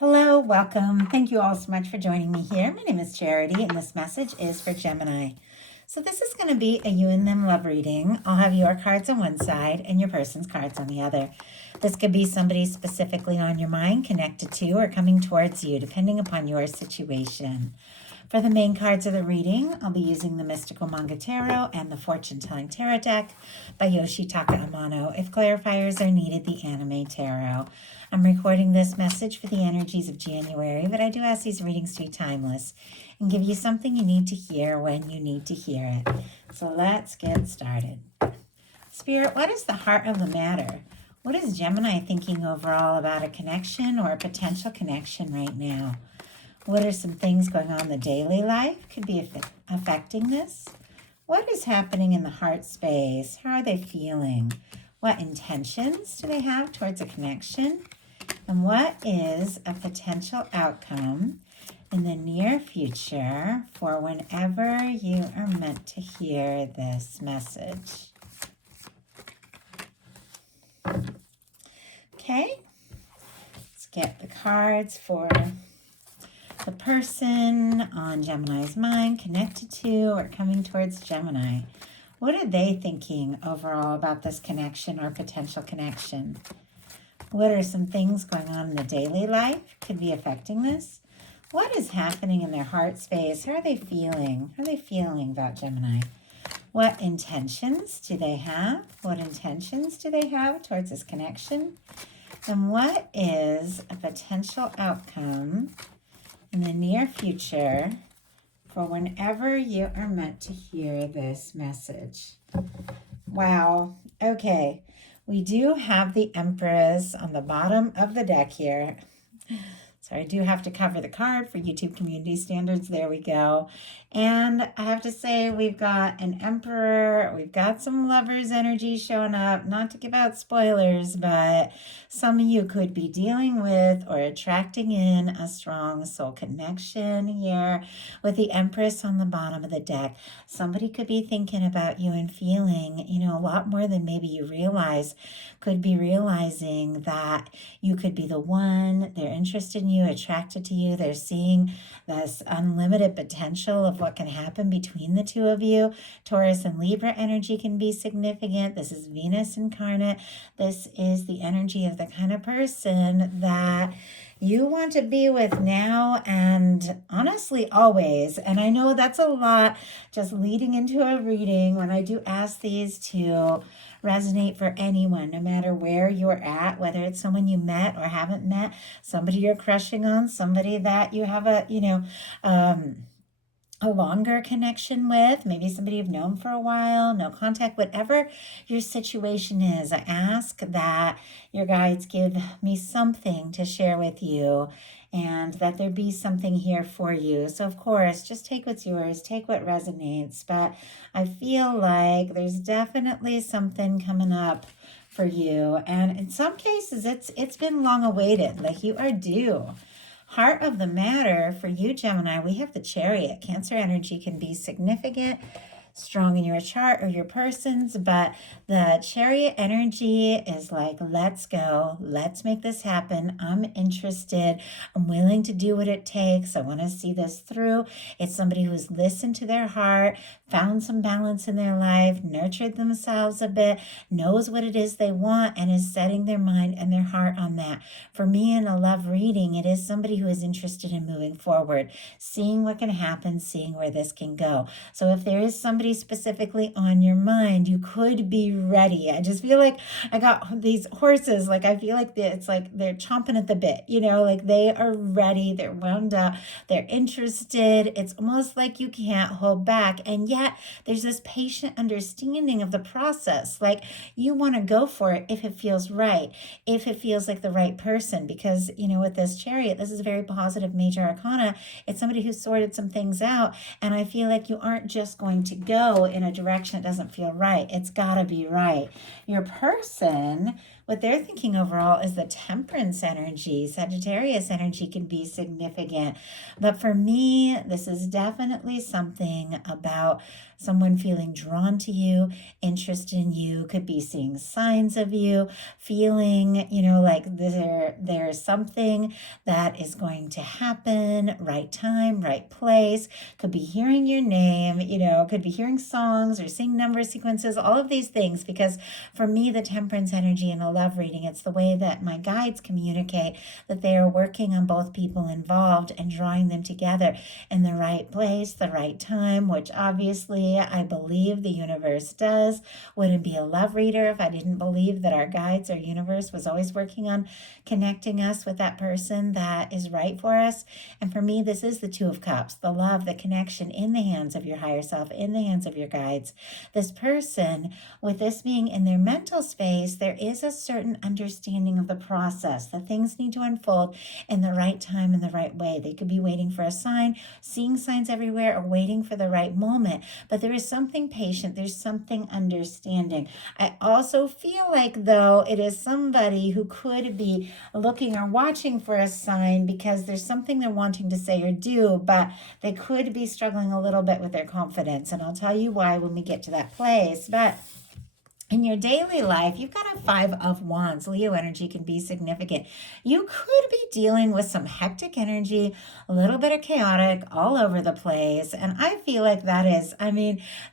Hello, welcome. Thank you all so much for joining me here. My name is Charity, and this message is for Gemini. So, this is going to be a you and them love reading. I'll have your cards on one side and your person's cards on the other. This could be somebody specifically on your mind, connected to, or coming towards you, depending upon your situation. For the main cards of the reading, I'll be using the Mystical Manga Tarot and the Fortune Telling Tarot deck by Yoshitaka Amano. If clarifiers are needed, the Anime Tarot. I'm recording this message for the energies of January, but I do ask these readings to be timeless and give you something you need to hear when you need to hear it. So let's get started. Spirit, what is the heart of the matter? What is Gemini thinking overall about a connection or a potential connection right now? What are some things going on in the daily life could be affecting this? What is happening in the heart space? How are they feeling? What intentions do they have towards a connection? And what is a potential outcome in the near future for whenever you are meant to hear this message? Okay, let's get the cards for the person on Gemini's mind, connected to or coming towards Gemini. What are they thinking overall about this connection or potential connection? What are some things going on in the daily life could be affecting this? What is happening in their heart space? How are they feeling? How are they feeling about Gemini? What intentions do they have? What intentions do they have towards this connection? And what is a potential outcome in the near future for whenever you are meant to hear this message? Wow. Okay. We do have the Empress on the bottom of the deck here. So I do have to cover the card for YouTube community standards. There we go. And I have to say we've got an Emperor. We've got some Lovers energy showing up. Not to give out spoilers, but some of you could be dealing with or attracting in a strong soul connection here with the Empress on the bottom of the deck. Somebody could be thinking about you and feeling, a lot more than maybe you realize. Could be realizing that you could be the one. They're interested in you, attracted to you. They're seeing this unlimited potential of what can happen between the two of you. Taurus and Libra energy can be significant. This is Venus incarnate. This is the energy of the kind of person that you want to be with now and honestly always. And I know that's a lot just leading into a reading when I do ask these to resonate for anyone, no matter where you're at, whether it's someone you met or haven't met, somebody you're crushing on, somebody that you have a longer connection with, maybe somebody you've known for a while, no contact, whatever your situation is. I ask that your guides give me something to share with you and that there be something here for you. So of course, just take what's yours, take what resonates. But I feel like there's definitely something coming up for you. And in some cases, it's been long awaited, like you are due. Heart of the matter for you, Gemini, we have the Chariot. Cancer energy can be significant, strong in your chart or your person's, but the Chariot energy is like, let's go, let's make this happen. I'm interested. I'm willing to do what it takes. I want to see this through. It's somebody who's listened to their heart, found some balance in their life, nurtured themselves a bit, knows what it is they want, and is setting their mind and their heart on that. For me in a love reading, it is somebody who is interested in moving forward, seeing what can happen, seeing where this can go. So if there is somebody specifically on your mind, you could be ready. I just feel like I got these horses, like I feel like it's like they're chomping at the bit, like they are ready, they're wound up, they're interested. It's almost like you can't hold back. And yet there's this patient understanding of the process. Like you want to go for it if it feels right, if it feels like the right person, because, with this Chariot, this is a very positive major arcana. It's somebody who sorted some things out. And I feel like you aren't just going to go in a direction that doesn't feel right. It's got to be right. Your person, what they're thinking overall is the Temperance energy. Sagittarius energy can be significant. But for me, this is definitely something about someone feeling drawn to you, interested in you, could be seeing signs of you, feeling, like there's something that is going to happen, right time, right place, could be hearing your name, could be hearing songs or seeing number sequences, all of these things. Because for me, the Temperance energy in a love reading, it's the way that my guides communicate that they are working on both people involved and drawing them together in the right place, the right time, which obviously I believe the universe does. Wouldn't be a love reader if I didn't believe that our guides, our universe was always working on connecting us with that person that is right for us. And for me, this is the Two of Cups, the love, the connection in the hands of your higher self, in the hands of your guides. This person, with this being in their mental space, there is a certain understanding of the process, that things need to unfold in the right time, in the right way. They could be waiting for a sign, seeing signs everywhere, or waiting for the right moment. But there is something patient, there's something understanding. I also feel like, though, it is somebody who could be looking or watching for a sign because there's something they're wanting to say or do, but they could be struggling a little bit with their confidence. And I'll tell you why when we get to that place. But in your daily life, you've got a Five of Wands. Leo energy can be significant. You could be dealing with some hectic energy, a little bit of chaotic all over the place. And I feel like that is,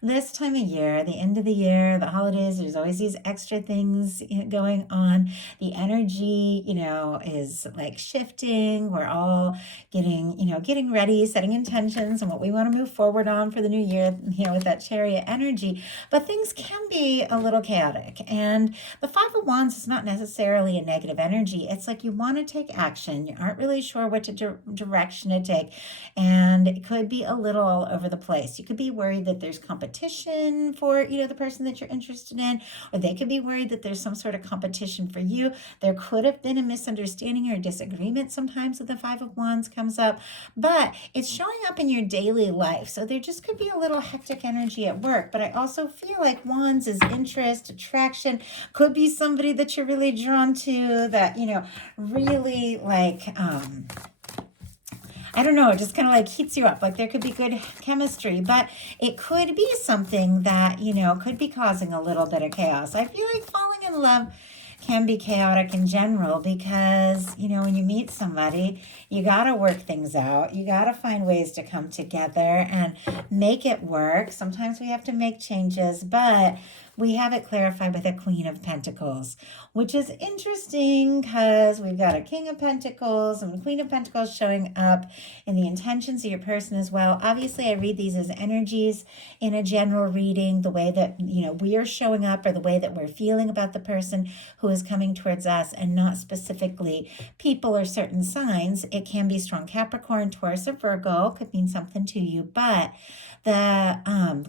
this time of year, the end of the year, the holidays, there's always these extra things going on. The energy, is like shifting. We're all getting ready, setting intentions and what we want to move forward on for the new year, with that Chariot energy. But things can be a little chaotic. And the Five of Wands is not necessarily a negative energy. It's like you want to take action. You aren't really sure what direction to take. And it could be a little all over the place. You could be worried that there's competition for, the person that you're interested in, or they could be worried that there's some sort of competition for you. There could have been a misunderstanding or disagreement sometimes when the Five of Wands comes up, but it's showing up in your daily life. So there just could be a little hectic energy at work. But I also feel like Wands is interest, attraction, could be somebody that you're really drawn to, that, really like, I don't know, it just kind of like heats you up. Like there could be good chemistry, but it could be something that, could be causing a little bit of chaos. I feel like falling in love can be chaotic in general because, when you meet somebody, you got to work things out. You got to find ways to come together and make it work. Sometimes we have to make changes, but we have it clarified with a Queen of Pentacles, which is interesting because we've got a King of Pentacles and a Queen of Pentacles showing up in the intentions of your person as well. Obviously, I read these as energies in a general reading, the way that, we are showing up or the way that we're feeling about the person who is coming towards us, and not specifically people or certain signs. It can be strong Capricorn, Taurus, or Virgo, could mean something to you, but the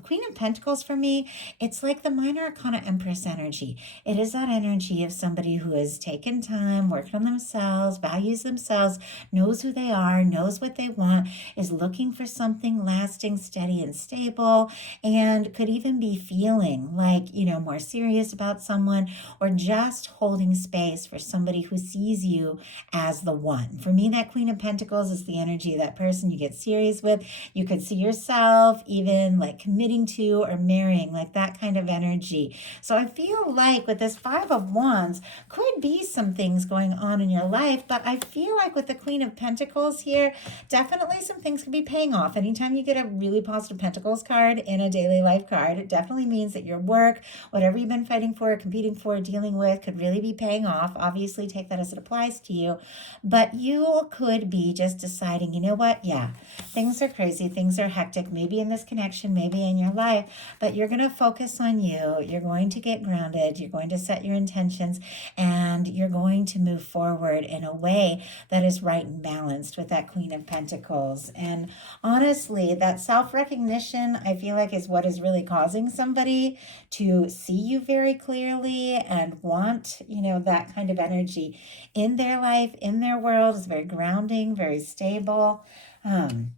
Queen of Pentacles for me, it's like the Minor Arcana Empress energy. It is that energy of somebody who has taken time, worked on themselves, values themselves, knows who they are, knows what they want, is looking for something lasting, steady, and stable, and could even be feeling like, more serious about someone, or just holding space for somebody who sees you as the one. For me, that Queen of Pentacles is the energy of that person you get serious with. You could see yourself even like committing to or marrying, like that kind of energy. So I feel like with this Five of Wands, could be some things going on in your life, but I feel like with the Queen of Pentacles here, definitely some things could be paying off. Anytime you get a really positive Pentacles card in a daily life card, it definitely means that your work, whatever you've been fighting for, competing for, dealing with, could really be paying off. Obviously, take that as it applies to you. But you could be just deciding, yeah, things are crazy, things are hectic, maybe in this connection, maybe in your life, but you're going to focus on you. You're going to get grounded. You're going to set your intentions, and you're going to move forward in a way that is right and balanced with that Queen of Pentacles. And honestly, that self-recognition, I feel like, is what is really causing somebody to see you very clearly and want, that kind of energy in their life, in their world. Is very grounding, very stable. And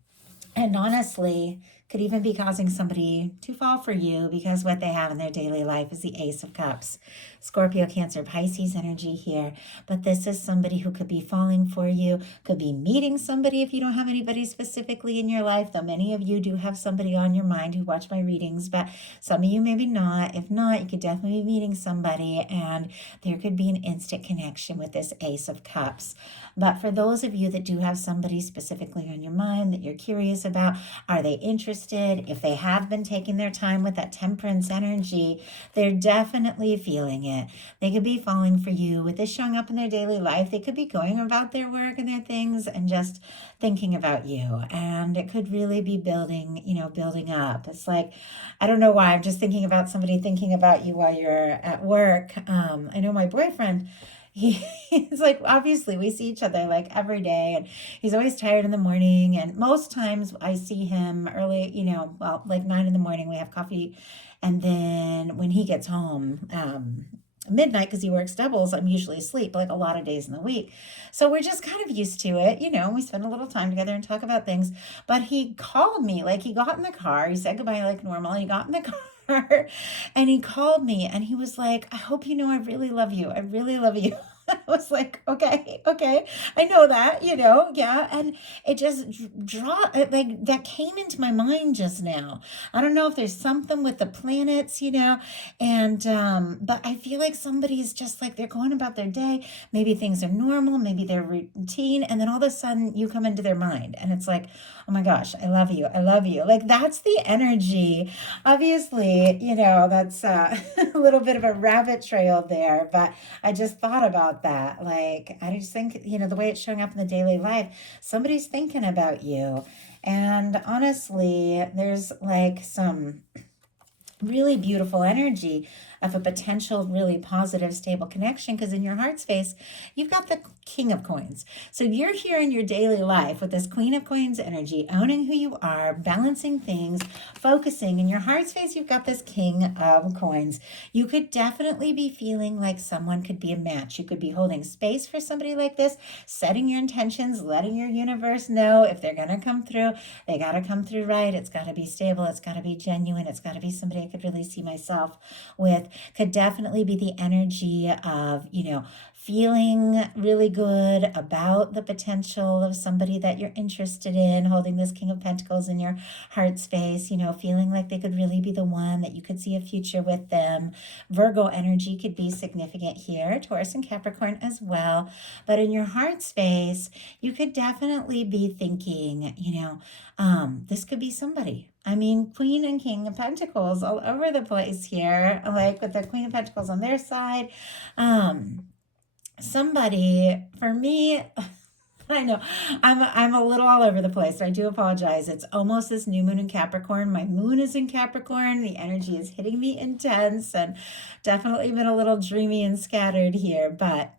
honestly, could even be causing somebody to fall for you because what they have in their daily life is the Ace of Cups. Scorpio, Cancer, Pisces energy here. But this is somebody who could be falling for you, could be meeting somebody if you don't have anybody specifically in your life, though many of you do have somebody on your mind who watch my readings, but some of you maybe not. If not, you could definitely be meeting somebody, and there could be an instant connection with this Ace of Cups. But for those of you that do have somebody specifically on your mind that you're curious about, are they interested? If they have been taking their time with that Temperance energy, they're definitely feeling it. They could be falling for you with this showing up in their daily life. They could be going about their work and their things and just thinking about you. And it could really be building, building up. It's like, I don't know why, I'm just thinking about somebody thinking about you while you're at work. I know my boyfriend, he's like, obviously we see each other like every day, and he's always tired in the morning. And most times I see him early, like 9 in the morning, we have coffee. And then when he gets home, midnight, because he works doubles, I'm usually asleep like a lot of days in the week. So we're just kind of used to it. We spend a little time together and talk about things. But he called me, like he got in the car, he said goodbye like normal, and he got in the car and he called me and he was like, I hope you know I really love you. I really love you. I was like, okay, I know that, yeah. And it just like that came into my mind just now. I don't know if there's something with the planets, and but I feel like somebody's just like, they're going about their day. Maybe things are normal, maybe they're routine, and then all of a sudden you come into their mind and it's like, oh my gosh, I love you. I love you. Like that's the energy. Obviously, that's a little bit of a rabbit trail there, but I just thought about that. Like, I just think, the way it's showing up in the daily life, somebody's thinking about you. And honestly, there's like some really beautiful energy of a potential really positive, stable connection, because in your heart space, you've got the King of Coins. So you're here in your daily life with this Queen of Coins energy, owning who you are, balancing things, focusing. In your heart space, you've got this King of Coins. You could definitely be feeling like someone could be a match. You could be holding space for somebody like this, setting your intentions, letting your universe know if they're going to come through, they got to come through right. It's got to be stable. It's got to be genuine. It's got to be somebody I could really see myself with. Could definitely be the energy of, feeling really good about the potential of somebody that you're interested in, holding this King of Pentacles in your heart space, feeling like they could really be the one, that you could see a future with them. Virgo energy could be significant here, Taurus and Capricorn as well. But in your heart space, you could definitely be thinking, this could be somebody. I mean, Queen and King of Pentacles all over the place here, like with the Queen of Pentacles on their side. Somebody, for me, I know I'm a little all over the place. So I do apologize. It's almost this new moon in Capricorn. My moon is in Capricorn. The energy is hitting me intense and definitely been a little dreamy and scattered here, but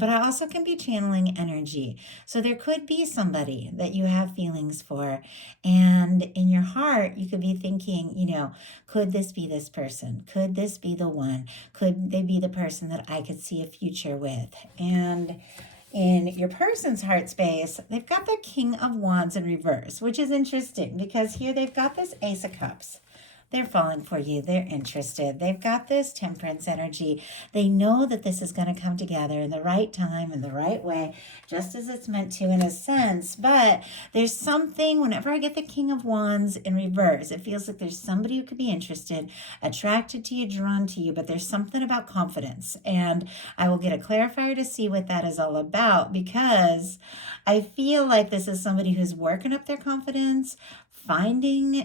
I also can be channeling energy. So there could be somebody that you have feelings for. And in your heart, you could be thinking, could this be this person? Could this be the one? Could they be the person that I could see a future with? And in your person's heart space, they've got the King of Wands in reverse, which is interesting because here they've got this Ace of Cups. They're falling for you. They're interested. They've got this Temperance energy. They know that this is going to come together in the right time, in the right way, just as it's meant to in a sense. But there's something, whenever I get the King of Wands in reverse, it feels like there's somebody who could be interested, attracted to you, drawn to you, but there's something about confidence. And I will get a clarifier to see what that is all about, because I feel like this is somebody who's working up their confidence, finding,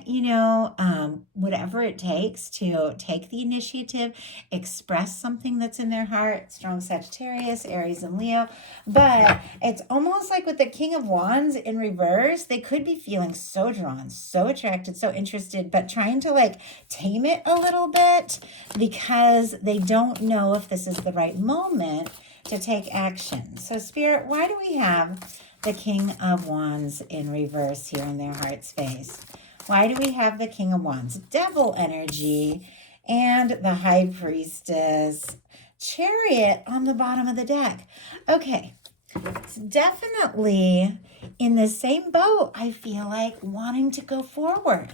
whatever it takes to take the initiative, express something that's in their heart. Strong Sagittarius, Aries, and Leo. But it's almost like with the King of Wands in reverse, they could be feeling so drawn, so attracted, so interested, but trying to tame it a little bit because they don't know if this is the right moment to take action. So Spirit, why do we have the King of Wands in reverse here in their heart space? Why do we have the King of Wands? Devil energy and the High Priestess. Chariot on the bottom of the deck. Okay, It's definitely in the same boat, I feel like, wanting to go forward.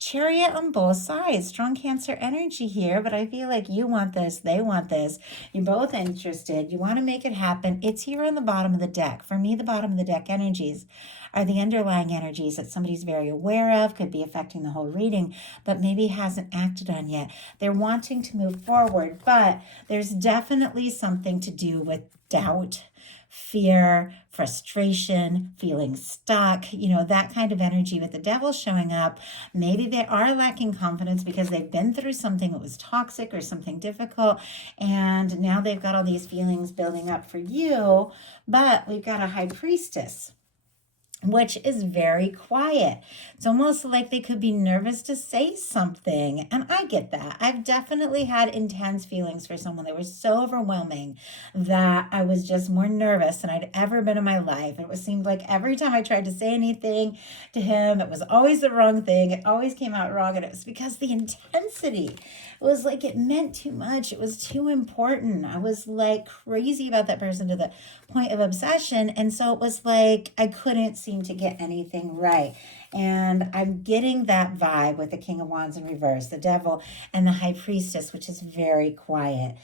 Chariot on both sides, strong Cancer energy here, but I feel like you want this, they want this. You're both interested. You want to make it happen. It's here on the bottom of the deck. For me, the bottom of the deck energies are the underlying energies that somebody's very aware of, could be affecting the whole reading, but maybe hasn't acted on yet. They're wanting to move forward, but there's definitely something to do with doubt, fear, frustration, feeling stuck, that kind of energy with the devil showing up. Maybe they are lacking confidence because they've been through something that was toxic or something difficult, and now they've got all these feelings building up for you. But we've got a high priestess, which is very quiet. It's almost like they could be nervous to say something. And I get that. I've definitely had intense feelings for someone that was so overwhelming that I was just more nervous than I'd ever been in my life. It seemed like every time I tried to say anything to him, it was always the wrong thing. It always came out wrong. And it was because the intensity, it was like it meant too much. It was too important. I was like crazy about that person to the point of obsession. And so it was like I couldn't seem to get anything right. And I'm getting that vibe with the King of Wands in reverse, the devil, and the High Priestess, which is very quiet.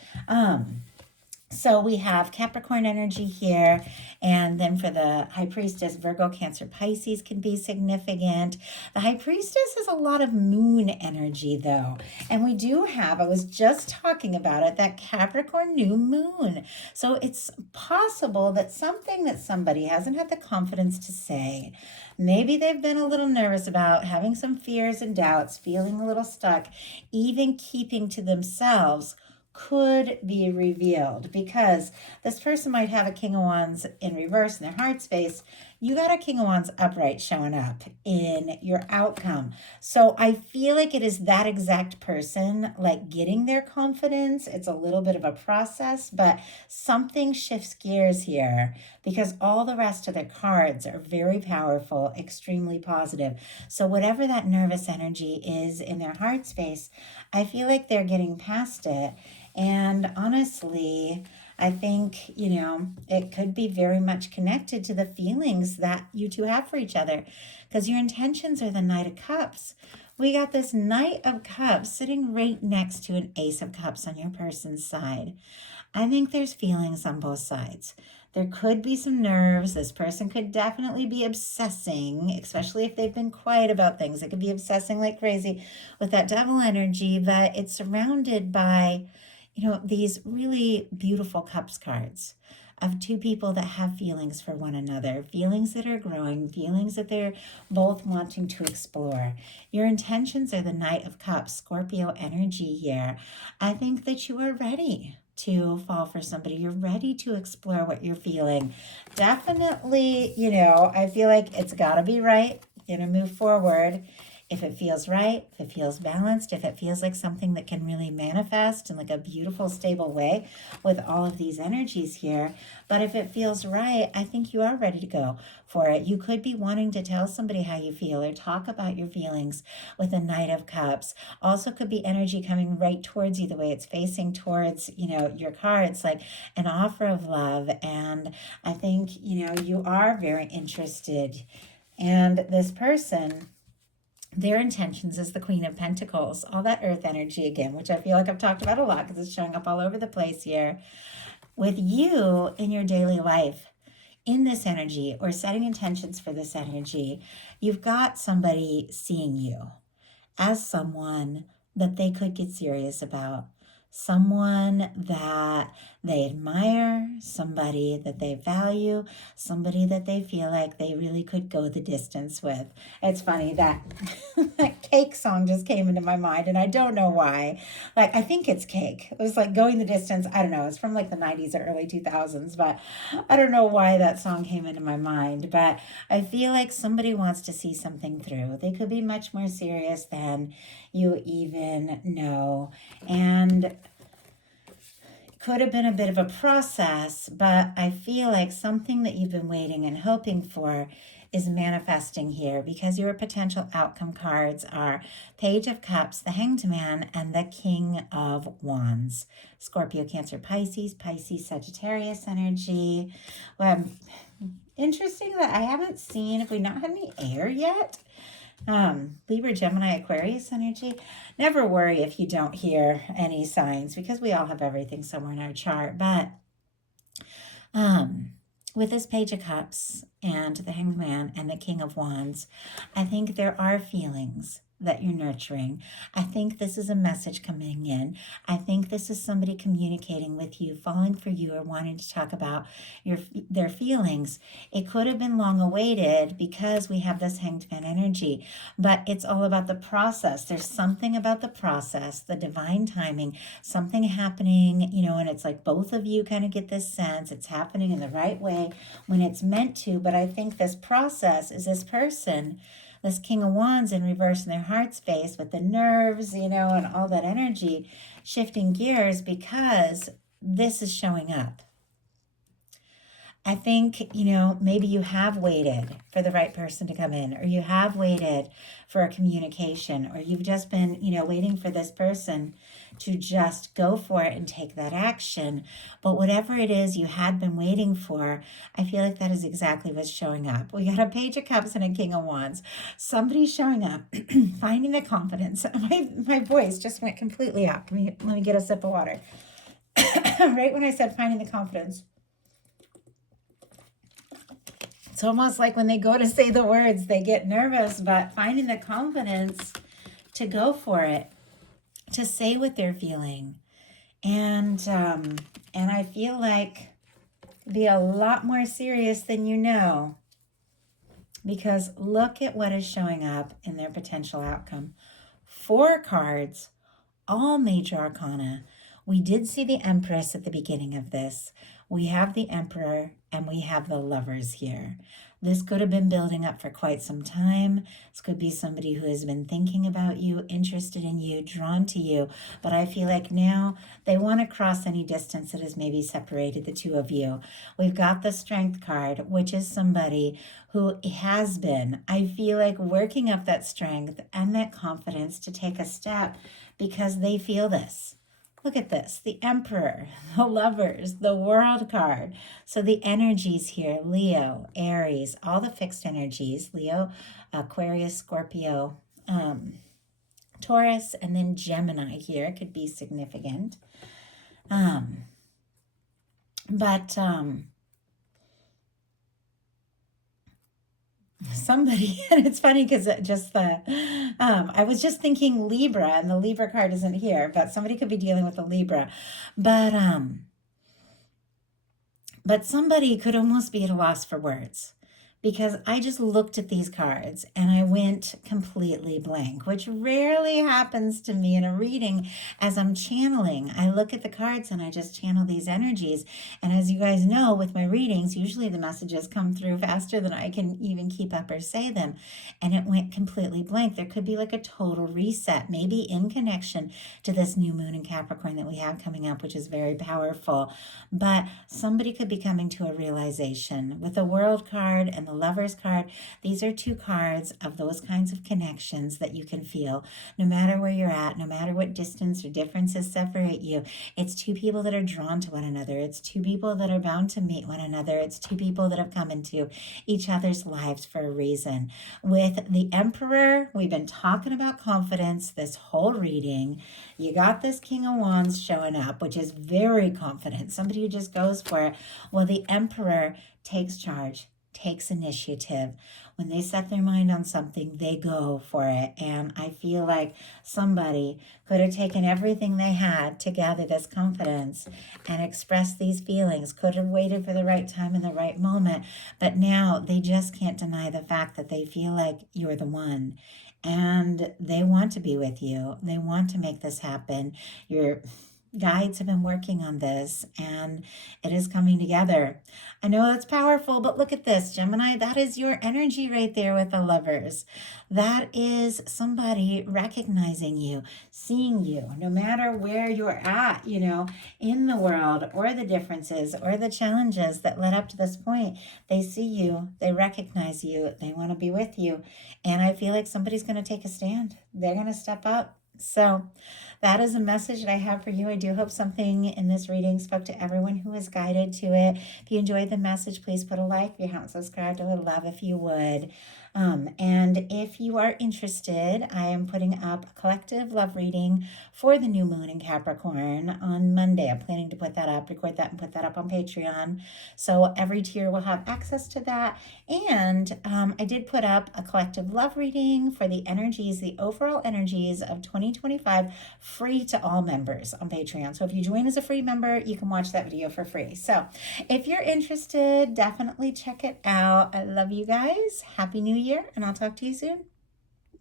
So we have Capricorn energy here, and then for the High Priestess, Virgo, Cancer, Pisces can be significant. The High Priestess has a lot of moon energy, though, and we do have, I was just talking about it, that Capricorn new moon. So it's possible that something that somebody hasn't had the confidence to say, maybe they've been a little nervous about, having some fears and doubts, feeling a little stuck, even keeping to themselves, could be revealed, because this person might have a King of Wands in reverse in their heart space. You got a King of Wands upright showing up in your outcome. So I feel like it is that exact person, like getting their confidence. It's a little bit of a process, but something shifts gears here because all the rest of the cards are very powerful, extremely positive. So whatever that nervous energy is in their heart space, I feel like they're getting past it. And honestly, I think, it could be very much connected to the feelings that you two have for each other, because your intentions are the Knight of Cups. We got this Knight of Cups sitting right next to an Ace of Cups on your person's side. I think there's feelings on both sides. There could be some nerves. This person could definitely be obsessing, especially if they've been quiet about things. They could be obsessing like crazy with that devil energy, but it's surrounded by these really beautiful cups cards of two people that have feelings for one another, feelings that are growing, feelings that they're both wanting to explore. Your intentions are the Knight of Cups, Scorpio energy here. I think that you are ready to fall for somebody. You're ready to explore what you're feeling. Definitely, I feel like it's got to be right. Move forward. If it feels right, if it feels balanced, if it feels like something that can really manifest in like a beautiful, stable way with all of these energies here. But if it feels right, I think you are ready to go for it. You could be wanting to tell somebody how you feel or talk about your feelings with a Knight of Cups. Also could be energy coming right towards you, the way it's facing towards, your cards, like an offer of love. And I think, you are very interested. And this person, their intentions is the Queen of Pentacles, all that earth energy again, which I feel like I've talked about a lot because it's showing up all over the place here. With you in your daily life, in this energy, or setting intentions for this energy, you've got somebody seeing you as someone that they could get serious about, someone that they admire, somebody that they value, somebody that they feel like they really could go the distance with. It's funny that that Cake song just came into my mind, and I don't know why. Like, I think it's Cake. It was like Going the Distance. I don't know. It's from like the 90s or early 2000s, but I don't know why that song came into my mind. But I feel like somebody wants to see something through. They could be much more serious than you even know. And could have been a bit of a process, but I feel like something that you've been waiting and hoping for is manifesting here, because your potential outcome cards are Page of Cups, the Hanged Man, and the King of Wands. Scorpio, Cancer, Pisces, Sagittarius energy. Interesting that I haven't seen, if we not had any air yet, Libra, Gemini, Aquarius energy. Never worry if you don't hear any signs, because we all have everything somewhere in our chart. But with this Page of Cups and the Hanged Man and the King of Wands, I think there are feelings that you're nurturing. I think this is a message coming in. I think this is somebody communicating with you, falling for you, or wanting to talk about their feelings. It could have been long awaited because we have this Hanged Man energy, but it's all about the process. There's something about the process, the divine timing, something happening, and it's like both of you kind of get this sense it's happening in the right way when it's meant to. But I think this process is this person, this King of Wands in reverse in their heart space with the nerves, and all that energy, shifting gears because this is showing up. I think, maybe you have waited for the right person to come in, or you have waited for a communication, or you've just been, waiting for this person to just go for it and take that action. But whatever it is you had been waiting for, I feel like that is exactly what's showing up. We got a Page of Cups and a King of Wands. Somebody's showing up, finding the confidence. My voice just went completely up. Let me get a sip of water. Right when I said finding the confidence. It's almost like when they go to say the words, they get nervous, but finding the confidence to go for it, to say what they're feeling. And I feel like be a lot more serious than you know, because look at what is showing up in their potential outcome. 4 cards, all major arcana. We did see the Empress at the beginning of this. We have the Emperor and we have the Lovers here. This could have been building up for quite some time. This could be somebody who has been thinking about you, interested in you, drawn to you. But I feel like now they want to cross any distance that has maybe separated the two of you. We've got the Strength card, which is somebody who has been, I feel like, working up that strength and that confidence to take a step because they feel this. Look at this, the Emperor, the Lovers, the World card. So the energies here, Leo, Aries, all the fixed energies, Leo, Aquarius, Scorpio, Taurus, and then Gemini here could be significant. Somebody, and it's funny because I was just thinking Libra, and the Libra card isn't here, but somebody could be dealing with a Libra, but somebody could almost be at a loss for words, because I just looked at these cards and I went completely blank, which rarely happens to me in a reading. As I'm channeling, I look at the cards and I just channel these energies. And as you guys know, with my readings, usually the messages come through faster than I can even keep up or say them. And it went completely blank. There could be like a total reset, maybe in connection to this new moon in Capricorn that we have coming up, which is very powerful. But somebody could be coming to a realization with the World card and the Lovers card. These are 2 cards of those kinds of connections that you can feel no matter where you're at, no matter what distance or differences separate you. It's 2 people that are drawn to one another. It's 2 people that are bound to meet one another. It's 2 people that have come into each other's lives for a reason. With the Emperor, we've been talking about confidence this whole reading. You got this King of Wands showing up, which is very confident, somebody who just goes for it. Well, the Emperor takes charge, takes initiative. When they set their mind on something, they go for it. And I feel like somebody could have taken everything they had to gather this confidence and express these feelings, could have waited for the right time and the right moment. But now they just can't deny the fact that they feel like you're the one. And they want to be with you. They want to make this happen. guides have been working on this and it is coming together. I know that's powerful, but look at this, Gemini. That is your energy right there with the Lovers. That is somebody recognizing you, seeing you, no matter where you're at, in the world, or the differences or the challenges that led up to this point. They see you, they recognize you, they want to be with you. And I feel like somebody's going to take a stand. They're going to step up. So that is a message that I have for you. I do hope something in this reading spoke to everyone who was guided to it. If you enjoyed the message, please put a like. If you haven't subscribed, I would love if you would. And if you are interested, I am putting up a collective love reading for the new moon in Capricorn on Monday. I'm planning to put that up, record that, and put that up on Patreon. So every tier will have access to that. And I did put up a collective love reading for the energies, the overall energies of 2025, free to all members on Patreon. So if you join as a free member, you can watch that video for free. So if you're interested, definitely check it out. I love you guys. Happy New Year, and I'll talk to you soon.